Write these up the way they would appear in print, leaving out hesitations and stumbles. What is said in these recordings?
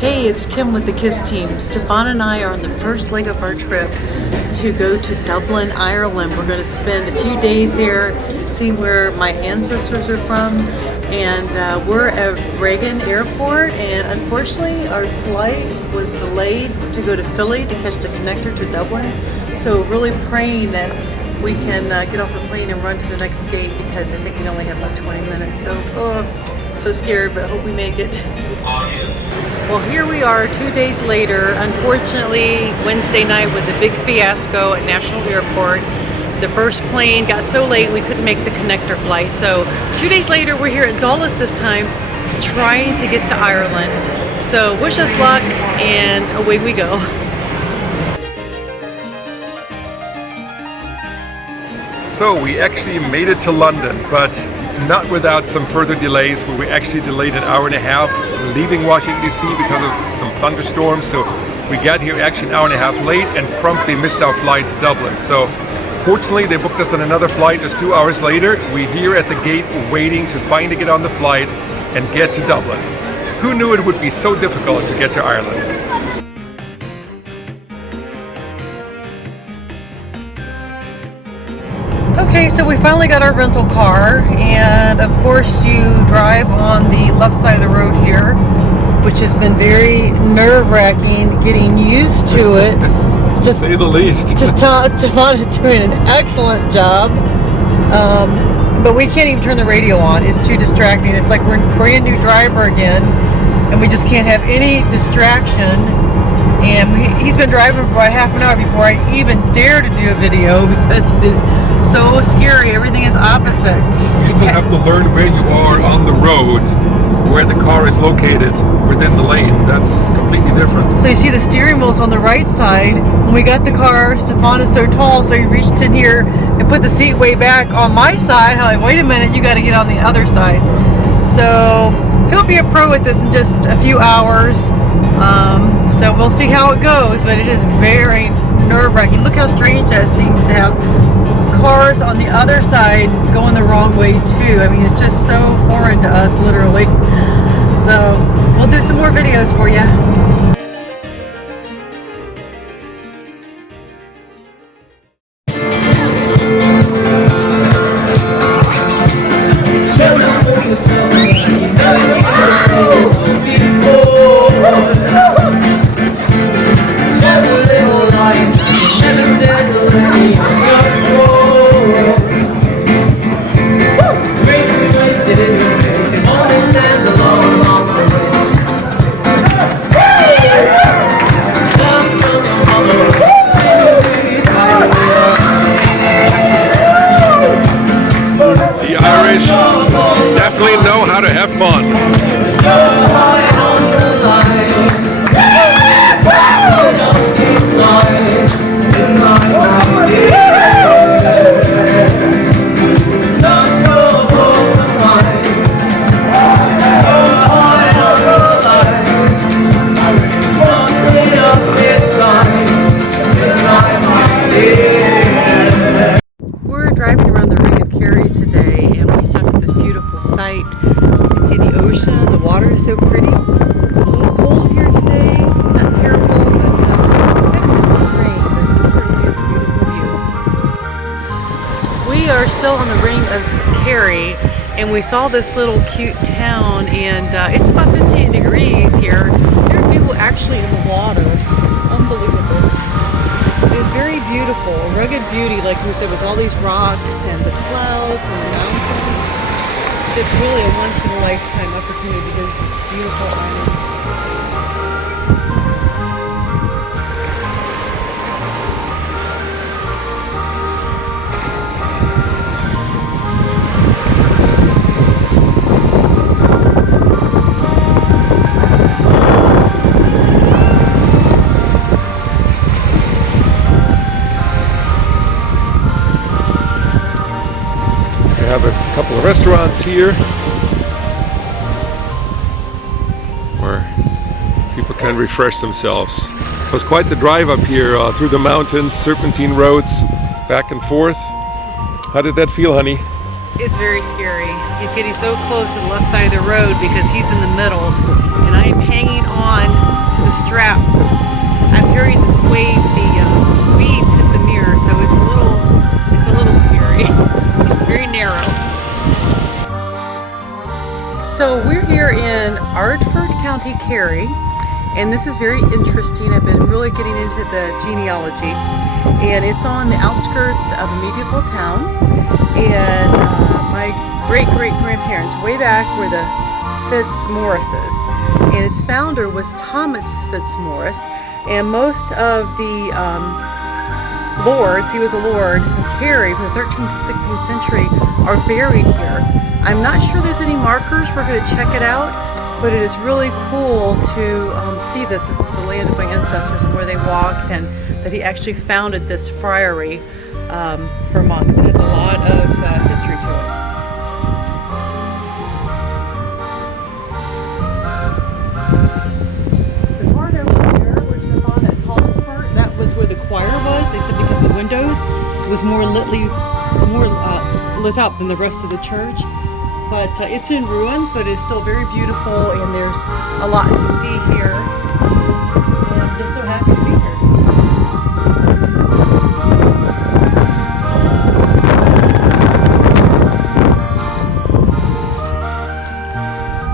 Hey, it's Kim with the KISS team. Stefan and I are on the first leg of our trip to go to Dublin, Ireland. We're going to spend a few days here, see where my ancestors are from, and we're at Reagan Airport, and unfortunately our flight was delayed to go to Philly to catch the connector to Dublin. So really praying that we can get off the plane and run to the next gate, because I think we only have about 20 minutes. So scary, but I hope we make it. Well, here we are 2 days later. Unfortunately, Wednesday night was a big fiasco at National Airport. The first plane got so late we couldn't make the connector flight. So 2 days later, we're here at Dulles this time, trying to get to Ireland. So wish us luck, and away we go. So we actually made it to London, but not without some further delays, where we actually delayed an hour and a half leaving Washington DC because of some thunderstorms. So we got here actually an hour and a half late and promptly missed our flight to Dublin. So fortunately they booked us on another flight just 2 hours later. We're here at the gate waiting to finally get on the flight and get to Dublin. Who knew it would be so difficult to get to Ireland? Okay, so we finally got our rental car, and of course you drive on the left side of the road here, which has been very nerve-wracking getting used to it. To say the least. Stefan is doing an excellent job, but we can't even turn the radio on. It's too distracting. It's like we're a brand new driver again, and we just can't have any distraction. And he's been driving for about half an hour before I even dare to do a video, because it is so scary. Everything is opposite. You still have to learn where you are on the road, where the car is located within the lane. That's completely different. So you see the steering wheel's on the right side. When we got the car, Stefan is so tall, so he reached in here and put the seat way back on my side. I'm like, wait a minute, you got to get on the other side. So he'll be a pro at this in just a few hours. So we'll see how it goes, but it is very nerve-wracking. Look how strange that seems to have cars on the other side going the wrong way too. I mean, it's just so foreign to us, literally. So we'll do some more videos for you. Definitely know how to have fun. We're driving around the Ring of Kerry today, and we stopped at this beautiful site. You can see the ocean. The water is so pretty. A little cold here today, not terrible, but kind of misty rain, but it certainly is a beautiful view. We are still on the Ring of Kerry, and we saw this little cute town, and it's about 15 degrees here. There are people actually in the water. Unbelievable. It's very beautiful, rugged beauty, like we said, with all these rocks and the clouds and the mountains. Just really a once-in-a-lifetime opportunity to visit this beautiful island. We have a couple of restaurants here where people can refresh themselves. It was quite the drive up here through the mountains, serpentine roads, back and forth. How did that feel, honey? It's very scary. He's getting so close to the left side of the road because he's in the middle, and I am hanging on to the strap, I'm hearing this wave. The weeds hit the mirror, so it's a little scary. Very narrow. So we're here in Ardford County, Kerry, and this is very interesting. I've been really getting into the genealogy, and it's on the outskirts of a medieval town. And my great-great-grandparents, way back, were the Fitzmaurices, and its founder was Thomas Fitzmaurice. And most of the lords, he was a lord from Kerry from the 13th to 16th century, are buried here. I'm not sure there's any markers. We're going to check it out, but it is really cool to see that this is the land of my ancestors and where they walked, and that he actually founded this friary for monks. It has a lot of history to it. The part over there was just on that tallest part. That was where the choir was. They said because the windows was more lit up than the rest of the church. But it's in ruins, but it's still very beautiful, and there's a lot to see here. And I'm just so happy to be here.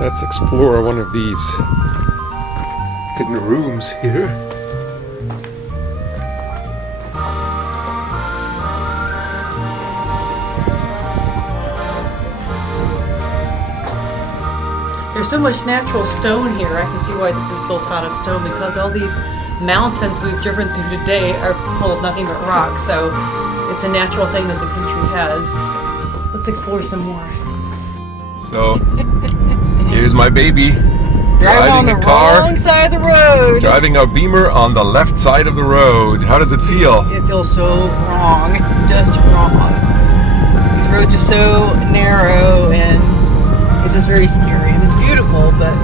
Let's explore one of these hidden rooms here. There's so much natural stone here. I can see why this is built out of stone, because all these mountains we've driven through today are full of nothing but rock. So it's a natural thing that the country has. Let's explore some more. So here's my baby Driving on the wrong side of the road. driving a Beamer on the left side of the road. How does it feel? It feels so wrong, just wrong. These roads are so narrow, and it's just very scary. And it's beautiful, but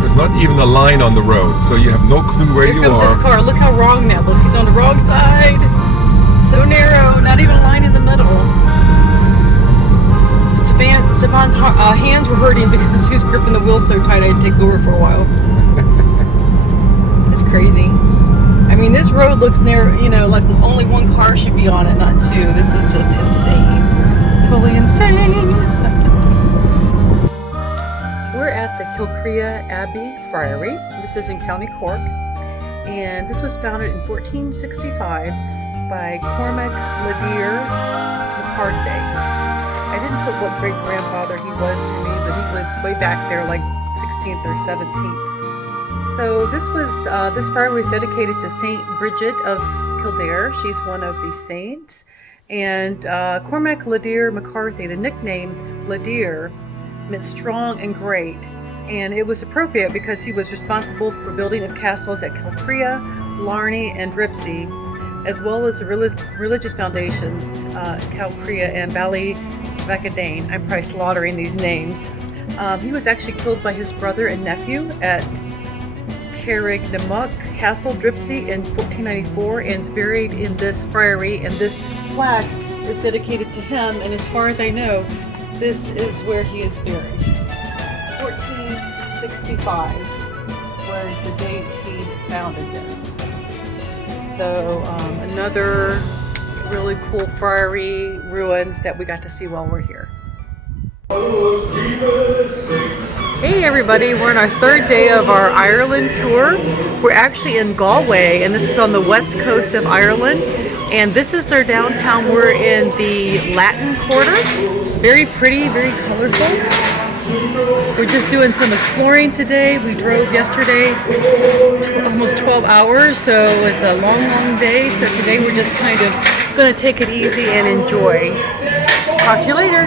There's not even a line on the road, so you have no clue where you here comes are. this car. Look how wrong that looks. He's on the wrong side. So narrow, not even a line in the middle. Stefan's hands were hurting because he was gripping the wheel so tight I had to take over for a while. It's crazy. I mean, this road looks narrow, you know, like only one car should be on it, not two. This is just insane. Totally insane. We're at the Kilcrea Abbey Friary. This is in County Cork, and this was founded in 1465 by Cormac Ledier McCarthy. I didn't put what great-grandfather he was to me, but he was way back there, like 16th or 17th. So this friary was dedicated to Saint Bridget of Kildare. She's one of the saints. And Cormac Ledier McCarthy, the nickname Ledier, meant strong and great. And it was appropriate because he was responsible for building of castles at Kilcrea, Larney, and Dripsey, as well as the religious foundations, Kilcrea and Ballybacadane. I'm probably slaughtering these names. He was actually killed by his brother and nephew at Carrignammuck Castle, Dripsey in 1494, and is buried in this friary, and this plaque is dedicated to him, and as far as I know, this is where he is buried. 1465 was the date he founded this. So another really cool friary ruins that we got to see while we're here. Hey everybody, we're on our third day of our Ireland tour. We're actually in Galway, and this is on the west coast of Ireland, and this is their downtown. We're in the Latin Quarter. Very pretty, very colorful. We're just doing some exploring today. We drove yesterday almost 12 hours, so it was a long day. So today we're just kind of going to take it easy and enjoy. Talk to you later.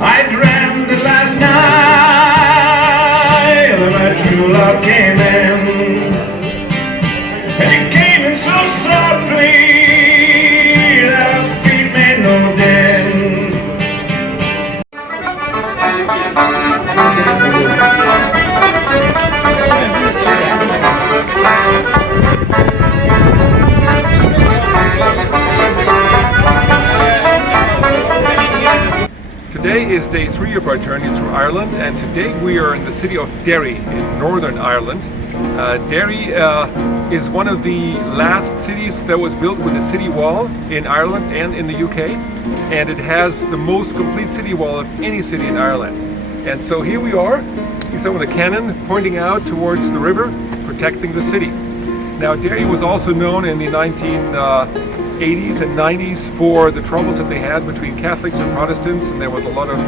I dreamt that last night that my true love came in, and it came in so softly that feet made no din. Today is day 3 of our journey through Ireland, and today we are in the city of Derry in Northern Ireland. Derry is one of the last cities that was built with a city wall in Ireland and in the UK, and it has the most complete city wall of any city in Ireland. And so here we are, see some of the cannon pointing out towards the river, protecting the city. Now Derry was also known in the 1980s and 90s for the troubles that they had between Catholics and Protestants, and there was a lot of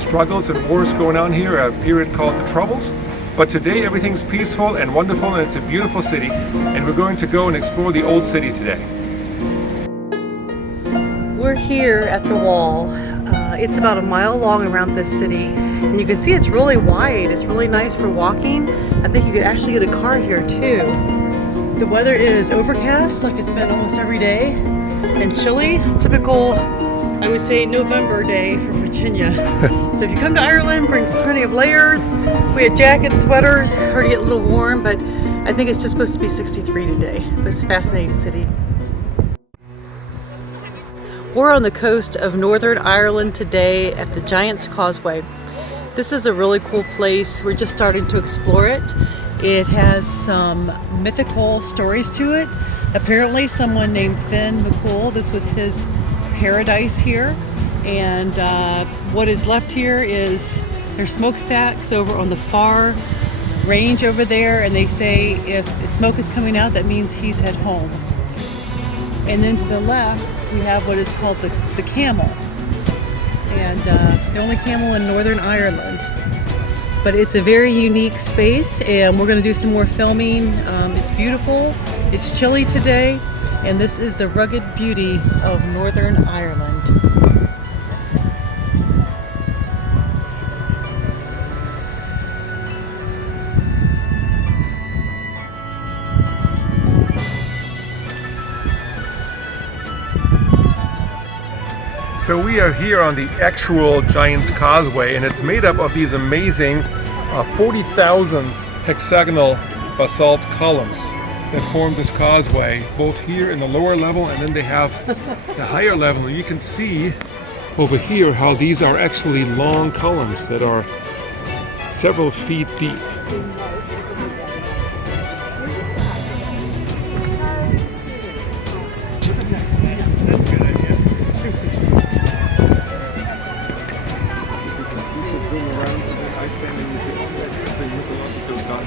struggles and wars going on here, a period called the Troubles. But today everything's peaceful and wonderful, and it's a beautiful city, and we're going to go and explore the old city today. We're here at the wall. It's about a mile long around this city, and you can see it's really wide. It's really nice for walking. I think you could actually get a car here too. The weather is overcast, like it's been almost every day, and chilly. Typical, I would say, November day for Virginia. So if you come to Ireland, bring plenty of layers. We had jackets, sweaters, heard it get a little warm, but I think it's just supposed to be 63 today. But it's a fascinating city. We're on the coast of Northern Ireland today at the Giant's Causeway. This is a really cool place. We're just starting to explore it. It has some mythical stories to it. Apparently someone named Finn McCool, this was his paradise here. And what is left here is there's smokestacks over on the far range over there, and they say if the smoke is coming out, that means he's at home. And then to the left, we have what is called the camel. And the only camel in Northern Ireland. But it's a very unique space, and we're going to do some more filming. It's beautiful, it's chilly today, and this is the rugged beauty of Northern Ireland. So we are here on the actual Giant's Causeway, and it's made up of these amazing 40,000 hexagonal basalt columns that form this causeway, both here in the lower level, and then they have the higher level. You can see over here how these are actually long columns that are several feet deep.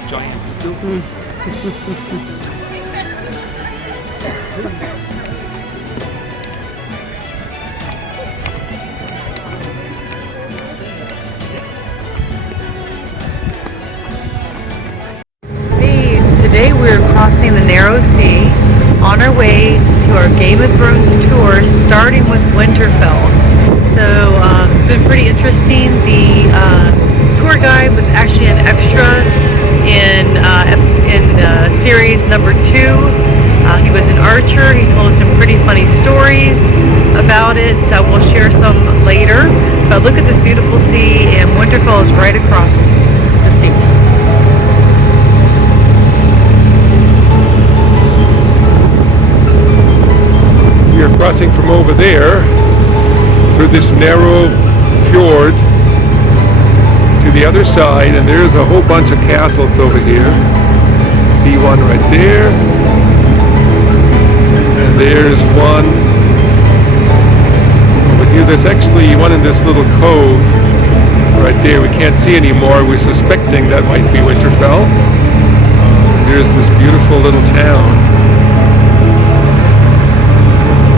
Giant buildings. Hey, today we're crossing the narrow sea on our way to our Game of Thrones tour, starting with Winterfell. So it's been pretty interesting. The tour guide was actually an extra in series number 2. He was an archer. He told us some pretty funny stories about it. We'll share some later. But look at this beautiful sea, and Winterfell is right across the sea. We are crossing from over there through this narrow fjord to the other side, and there's a whole bunch of castles over here. See one right there, and there's one over here. There's actually one in this little cove right there. We can't see anymore. We're suspecting that might be Winterfell. And there's this beautiful little town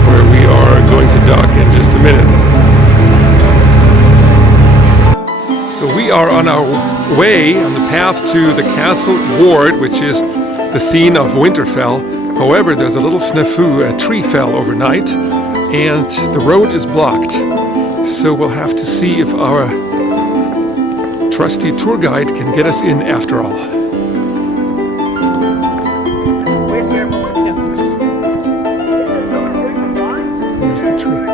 where we are going to dock in just a minute. So we are on our way on the path to the Castle Ward, which is the scene of Winterfell. However, there's a little snafu. A tree fell overnight and the road is blocked. So we'll have to see if our trusty tour guide can get us in after all. Wait here a moment. There's the tree.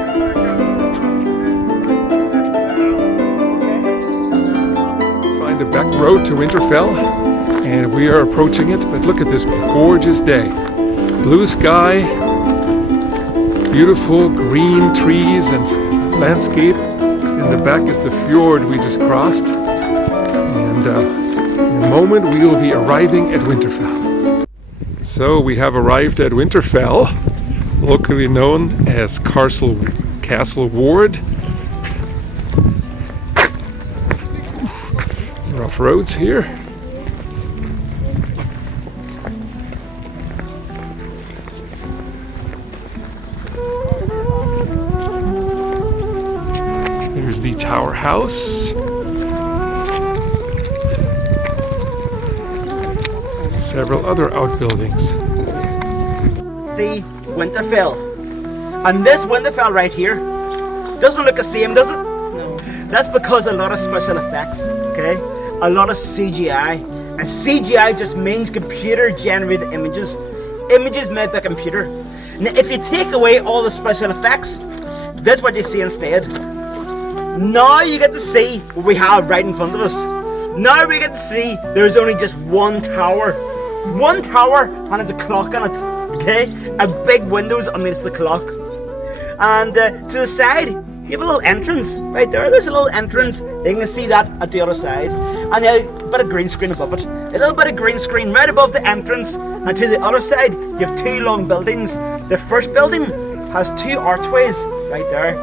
Find a back road to Winterfell, and we are approaching it. But look at this gorgeous day. Blue sky, beautiful green trees and landscape. In the back is the fjord we just crossed. And in a moment we will be arriving at Winterfell. So we have arrived at Winterfell, locally known as Castle Ward. Rough roads here. Here's the Tower House. Several other outbuildings. See Winterfell. And this Winterfell right here doesn't look the same, does it? No. That's because a lot of special effects, okay? A lot of CGI. And CGI just means computer generated images. Images made by computer. Now if you take away all the special effects, that's what you see instead. Now you get to see what we have right in front of us. Now we get to see there's only just one tower. One tower and it's a clock on it, okay? And big windows underneath the clock. And to the side, you have a little entrance right there. There's a little entrance. You can see that at the other side. And a bit of green screen above it. A little bit of green screen right above the entrance. And to the other side, you have two long buildings. The first building has two archways right there.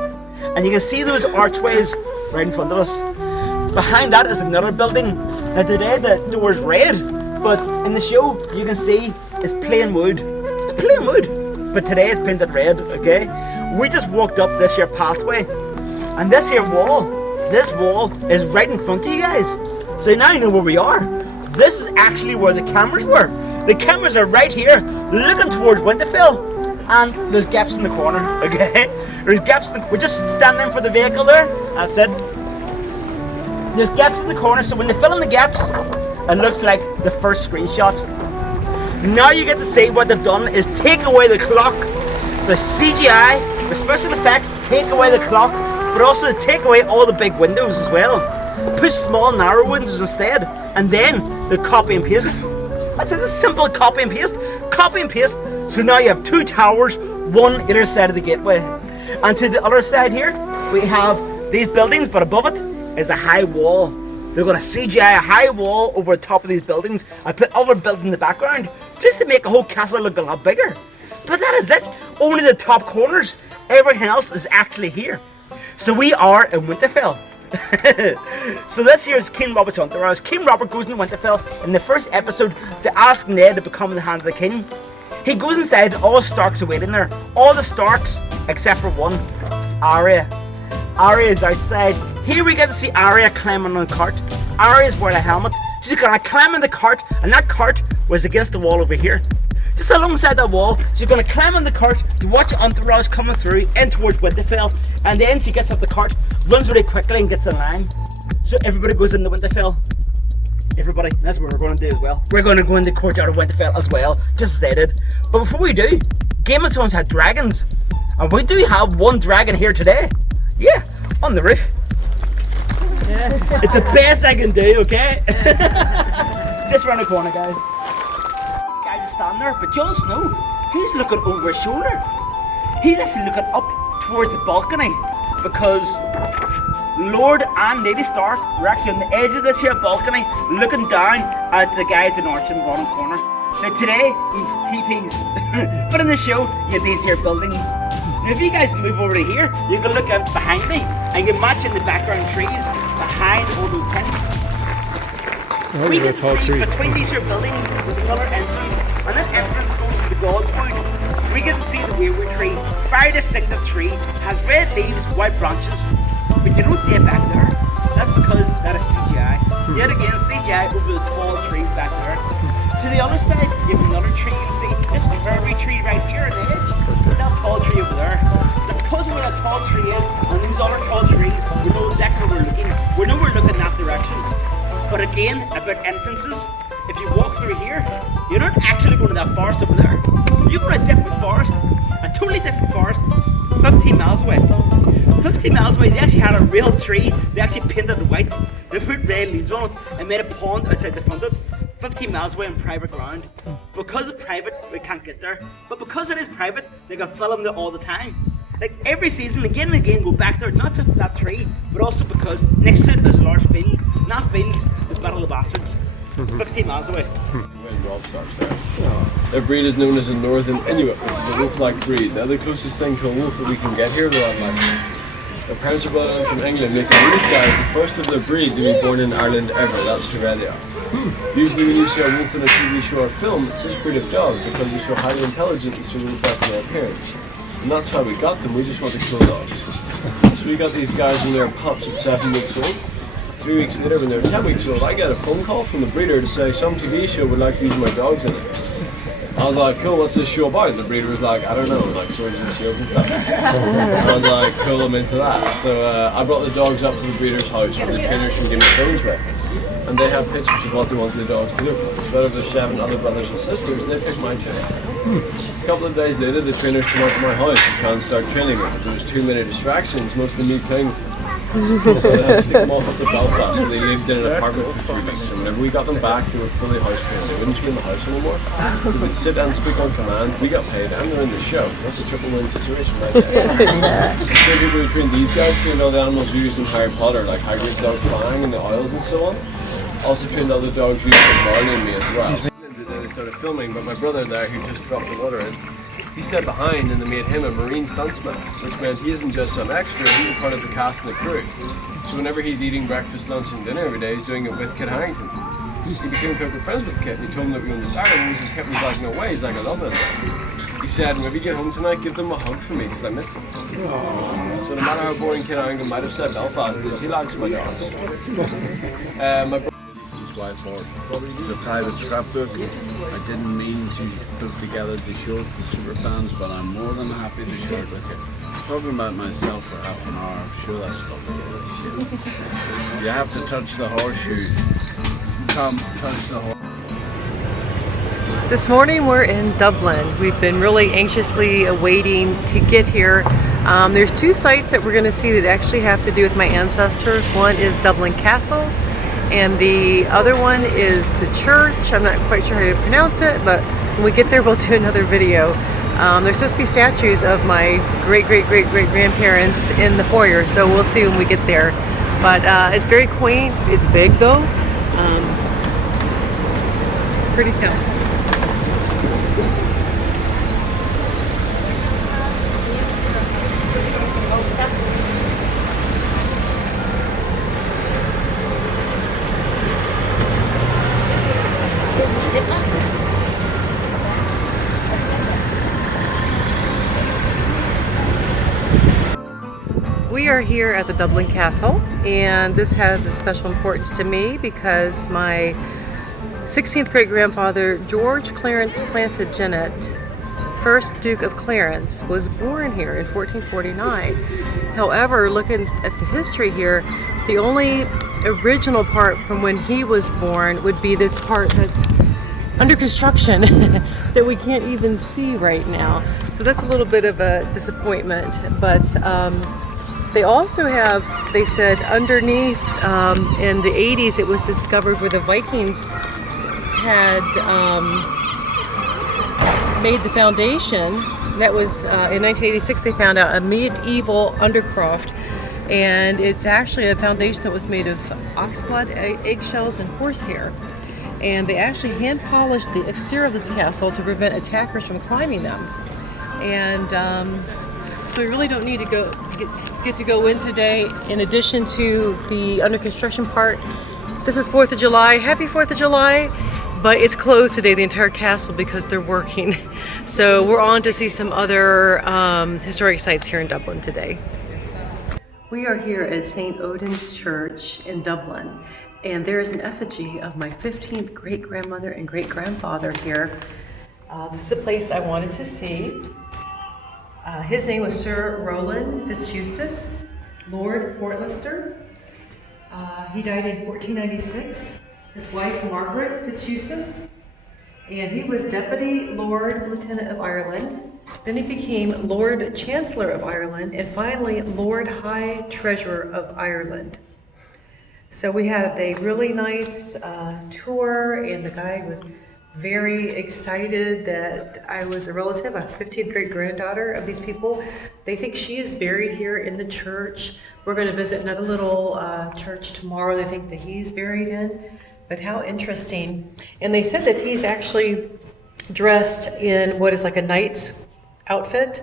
And you can see those archways right in front of us. Behind that is another building. Now today the door's red. But in the show, you can see it's plain wood. It's plain wood. But today it's painted red, okay? We just walked up this here pathway. And this here wall, this wall is right in front of you guys. So now you know where we are. This is actually where the cameras were. The cameras are right here, looking towards Winterfell. And there's gaps in the corner, okay? There's gaps we're just standing for the vehicle there. That's it. There's gaps in the corner, so when they fill in the gaps, it looks like the first screenshot. Now you get to see what they've done is take away the clock, the CGI, the special effects, take away the clock, but also take away all the big windows as well. Push small narrow windows instead, and then the copy and paste. That's it, a simple copy and paste. Copy and paste, so now you have two towers, one either side of the gateway. And to the other side here, we have these buildings, but above it is a high wall. They're going to CGI a high wall over the top of these buildings. I put other buildings in the background just to make the whole castle look a lot bigger. But that is it. Only the top corners. Everything else is actually here. So we are in Winterfell. So this here is King Robert's entourage. King Robert goes into Winterfell in the first episode to ask Ned to become the hand of the king. He goes inside, all Starks are waiting there. All the Starks except for one, Arya. Arya is outside. Here we get to see Arya climbing on a cart. Arya's wearing a helmet. She's gonna climb on the cart, and that cart was against the wall over here. Just alongside that wall, she's gonna climb on the cart to watch Entourage coming through in towards Winterfell, and then she gets up the cart, runs really quickly and gets in line. So everybody goes into Winterfell. Everybody, that's what we're going to do as well. We're going to go in the courtyard of Winterfell as well, just as they did. But before we do, Game of Thrones had dragons, and we do have one dragon here today. Yeah, on the roof. It's the best I can do, okay? Just around the corner, guys. This guy just standing there, but Jon Snow, he's looking over his shoulder. He's actually looking up towards the balcony because Lord and Lady Stark were actually on the edge of this here balcony looking down at the guys in the north and bottom corner. Now today, we've TPs, but in the show, you have these here buildings. Now if you guys move over to here, you can look out behind me and you can match in the background trees behind all those tents. Oh, We can see between these here buildings there's another entrance, and that entrance goes to the Godswood. We get to see the weirwood tree, very distinctive tree, has red leaves, white branches, but you don't see it back there. That's because that is CGI. Yet again, CGI over the tall trees back there. To the other side, you have another tree. You can see this very tree right here on the edge. That tall tree over there. So because of where that tall tree is, and these other tall trees We know we're looking that direction. But again, about entrances, if you walk through here, you're not actually going to that forest over there. You're going to a different forest, a totally different forest, 15 miles away. 15 miles away, they actually had a real tree. They actually painted it white. They put red leaves on it and made a pond outside the front of it. 15 miles away on private ground. Because it's private, we can't get there. But because it is private, they can film it all the time. Like every season, again and again, go back there, not just that tree, but also because next to it is a large field. And that field is Battle of the Bastards. 15 miles away. When Rob starts there. Their breed is known as a Northern Inuit, which is a wolf-like breed. They're the closest thing to a wolf that we can get here without license. Their parents are brought in from England, making these guys the first of their breed to be born in Ireland ever. That's Trevelyan. Usually when you see a wolf in a TV show or film, it's this breed of dogs because they're so highly intelligent and so reflect their appearance. And that's why we got them, we just want to kill dogs. So we got these guys when they're pups at 7 weeks old. 3 weeks later, when they're 10 weeks old, I get a phone call from the breeder to say some TV show would like to use my dogs in it. I was like, cool, what's this show about? And the breeder was like, I don't know, like swords and shields and stuff. And I was like, cool, I'm into that. So I brought the dogs up to the breeder's house where the trainers from Game of Thrones were. And they have pictures of what they want the dogs to look like. So out of the 7 other brothers and sisters, they picked my trainer. A couple of days later, the trainers come out to my house to try and start training them. There was too many distractions, mostly me playing with them. So they had to take them off up to Belfast where they lived in an apartment for 3 weeks. And whenever we got them back, they were fully house trained. They wouldn't be in the house anymore. They would sit and speak on command. We got paid and they're in the show. That's a triple win situation right there. The same people who trained these guys trained all the animals used in Harry Potter, like Hagrid's dog Fang and the oils and so on. Also trained all the dogs used in Marley and me as well. They started filming, but my brother there, who just dropped the water in, he stepped behind and they made him a marine stuntsman, which meant he isn't just some extra, he's a part of the cast and the crew. So whenever he's eating breakfast, lunch and dinner every day, he's doing it with Kit Harington. He became quick friends with Kit and he told him that we owned the diner and Kit was like, no way, he's like, I love it. He said, whenever you get home tonight, give them a hug for me because I miss them. So no matter how boring Kit Harington might have said Belfast is, he likes my dogs. My Whiteboard. It's a private scrapbook. I didn't mean to put together the show for super fans, but I'm more than happy to share it with you. Talking about myself for half an hour, I'm sure that's lovely. Shit. You have to touch the horseshoe. Come, touch the horseshoe. This morning we're in Dublin. We've been really anxiously awaiting to get here. There's 2 sites that we're going to see that actually have to do with my ancestors. One is Dublin Castle, and the other one is the church. I'm not quite sure how you pronounce it, but when we get there we'll do another video. There's supposed to be statues of my great-great-great-great-grandparents in the foyer, so we'll see when we get there. But it's very quaint, it's big though. Pretty town. We are here at the Dublin Castle, and this has a special importance to me because my 16th great-grandfather, George Clarence Plantagenet, 1st Duke of Clarence, was born here in 1449. However, looking at the history here, the only original part from when he was born would be this part that's under construction that we can't even see right now. So that's a little bit of a disappointment, but they also have, they said, underneath in the 80s it was discovered where the Vikings had made the foundation. That was in 1986 they found out a medieval undercroft, and it's actually a foundation that was made of oxblood, eggshells, and horsehair. And they actually hand polished the exterior of this castle to prevent attackers from climbing them. And so we really don't need to get to go in today. In addition to the under construction part, this is 4th of July. Happy 4th of July, but it's closed today, the entire castle, because they're working. So we're on to see some other historic sites here in Dublin today. We are here at St. Odin's Church in Dublin, and there is an effigy of my 15th great-grandmother and great-grandfather here. This is a place I wanted to see. His name was Sir Roland Fitzeustace, Lord Portlister. He died in 1496. His wife, Margaret Fitzeustace, and he was Deputy Lord Lieutenant of Ireland. Then he became Lord Chancellor of Ireland, and finally Lord High Treasurer of Ireland. So we had a really nice tour, and the guide was very excited that I was a relative, a 15th great granddaughter of these people. They think she is buried here in the church. We're going to visit another little church tomorrow they think that he's buried in. But how interesting. And they said that he's actually dressed in what is like a knight's outfit,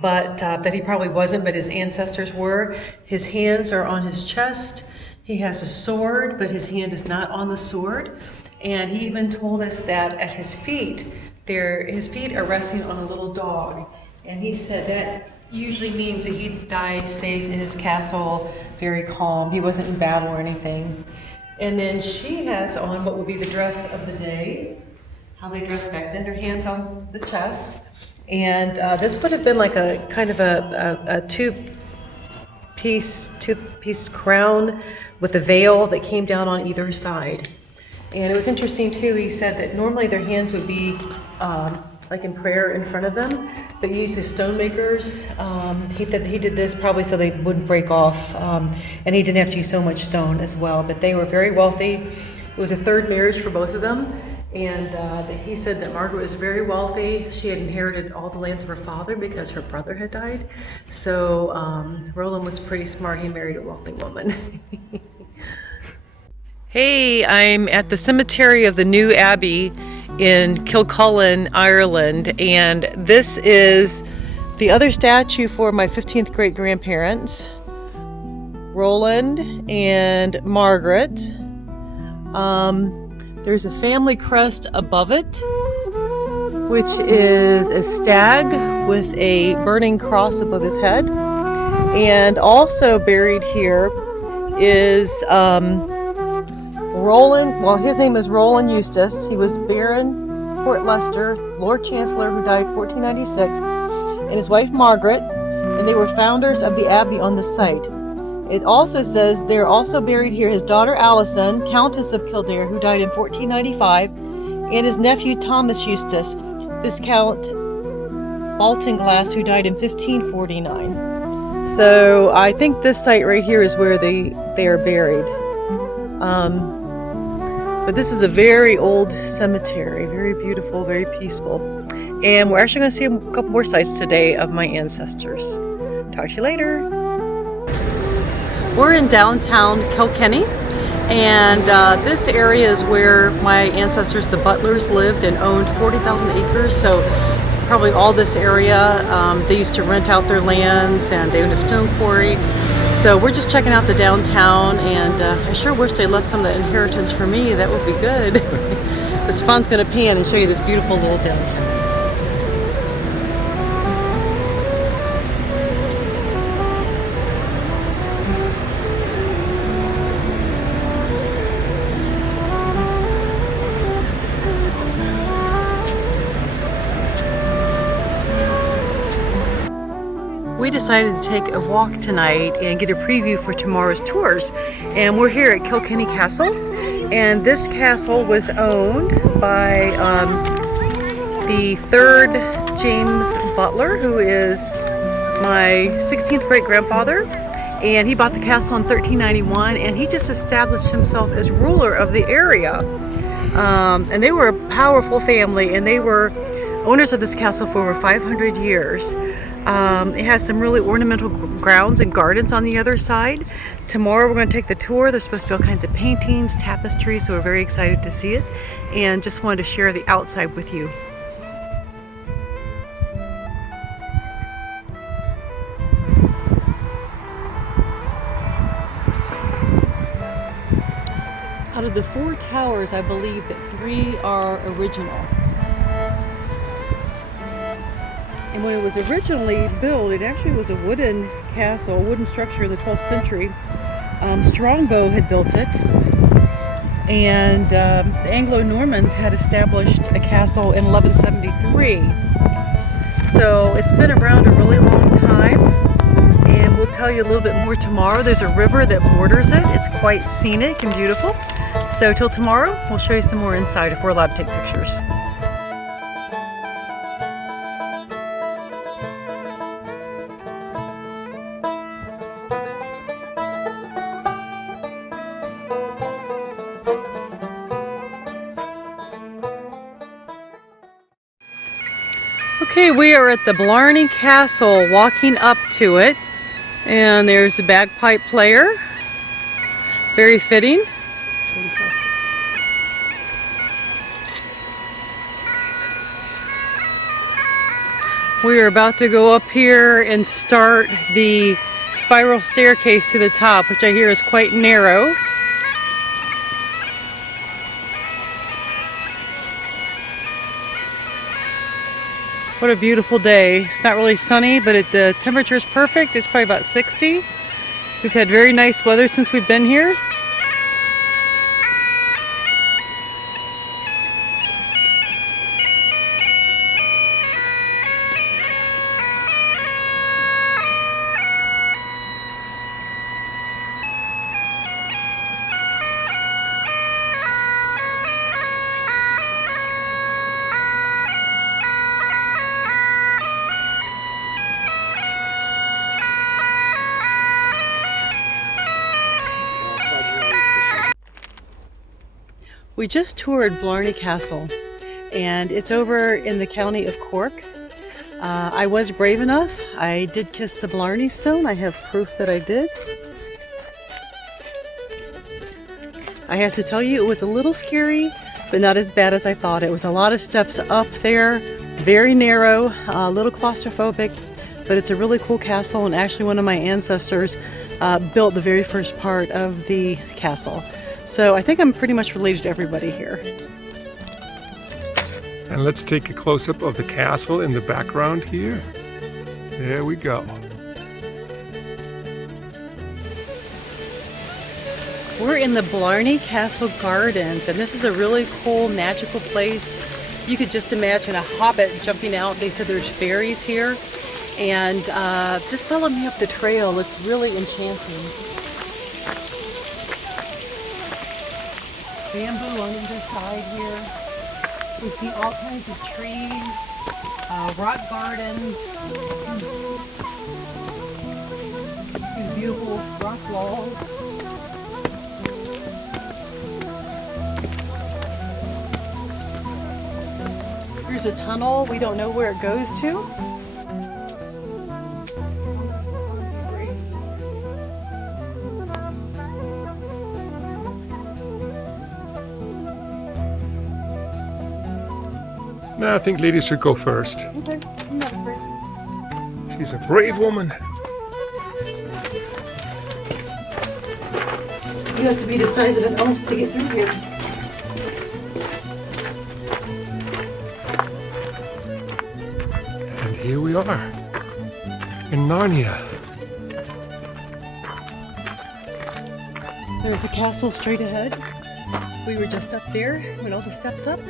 but that he probably wasn't, but his ancestors were. His hands are on his chest. He has a sword, but his hand is not on the sword. And he even told us that at his feet are resting on a little dog. And he said that usually means that he died safe in his castle, very calm. He wasn't in battle or anything. And then she has on what would be the dress of the day, how they dressed back then, her hands on the chest. And this would have been like a kind of a two-piece crown with a veil that came down on either side. And it was interesting too, he said that normally their hands would be like in prayer in front of them, but used as stonemakers. He said that he did this probably so they wouldn't break off, and he didn't have to use so much stone as well. But they were very wealthy. It was a third marriage for both of them, and he said that Margaret was very wealthy. She had inherited all the lands of her father because her brother had died. So Roland was pretty smart. He married a wealthy woman. Hey, I'm at the cemetery of the New Abbey in Kilcullen, Ireland, and this is the other statue for my 15th great grandparents, Roland and Margaret. There's a family crest above it, which is a stag with a burning cross above his head. And also buried here is Roland, well, his name is Roland Eustace. He was Baron Portleicester, Lord Chancellor, who died 1496, and his wife Margaret, and they were founders of the abbey on the site. It also says they're also buried here his daughter Alison, Countess of Kildare, who died in 1495, and his nephew Thomas Eustace, Viscount Baltinglass, who died in 1549. So I think this site right here is where they are buried. But this is a very old cemetery, very beautiful, very peaceful. And we're actually going to see a couple more sites today of my ancestors. Talk to you later. We're in downtown Kilkenny, and this area is where my ancestors, the Butlers, lived and owned 40,000 acres. So probably all this area, they used to rent out their lands, and they owned a stone quarry. So we're just checking out the downtown, and I sure wish they left some of the inheritance for me. That would be good. But Stefan's going to pan and show you this beautiful little downtown. We decided to take a walk tonight and get a preview for tomorrow's tours. And we're here at Kilkenny Castle. And this castle was owned by the 3rd James Butler, who is my 16th great grandfather. And he bought the castle in 1391, and he just established himself as ruler of the area. And they were a powerful family, and they were owners of this castle for over 500 years. It has some really ornamental grounds and gardens on the other side. Tomorrow we're going to take the tour. There's supposed to be all kinds of paintings, tapestries, so we're very excited to see it, and just wanted to share the outside with you. Out of the 4 towers, I believe that 3 are original. And when it was originally built, it actually was a wooden castle, a wooden structure in the 12th century. Strongbow had built it, and the Anglo-Normans had established a castle in 1173. So it's been around a really long time, and we'll tell you a little bit more tomorrow. There's a river that borders it. It's quite scenic and beautiful. So till tomorrow, we'll show you some more inside if we're allowed to take pictures. Okay, we are at the Blarney Castle, walking up to it, and there's a bagpipe player. Very fitting. We are about to go up here and start the spiral staircase to the top, which I hear is quite narrow. What a beautiful day. It's not really sunny, but the temperature is perfect. It's probably about 60. We've had very nice weather since we've been here. We just toured Blarney Castle, and it's over in the county of Cork. I was brave enough. I did kiss the Blarney Stone. I have proof that I did. I have to tell you, it was a little scary, but not as bad as I thought. It was a lot of steps up there, very narrow, a little claustrophobic, but it's a really cool castle, and actually one of my ancestors built the very first part of the castle. So I think I'm pretty much related to everybody here. And let's take a close-up of the castle in the background here. There we go. We're in the Blarney Castle Gardens, and this is a really cool, magical place. You could just imagine a hobbit jumping out. They said there's fairies here. And just follow me up the trail. It's really enchanting. Bamboo on either side here. We see all kinds of trees, rock gardens, these beautiful rock walls. Here's a tunnel. We don't know where it goes to. No, I think ladies should go first. Okay, I'm not afraid. She's a brave woman. You have to be the size of an elf to get through here. And here we are, in Narnia. There's a castle straight ahead. We were just up there, went all the steps up.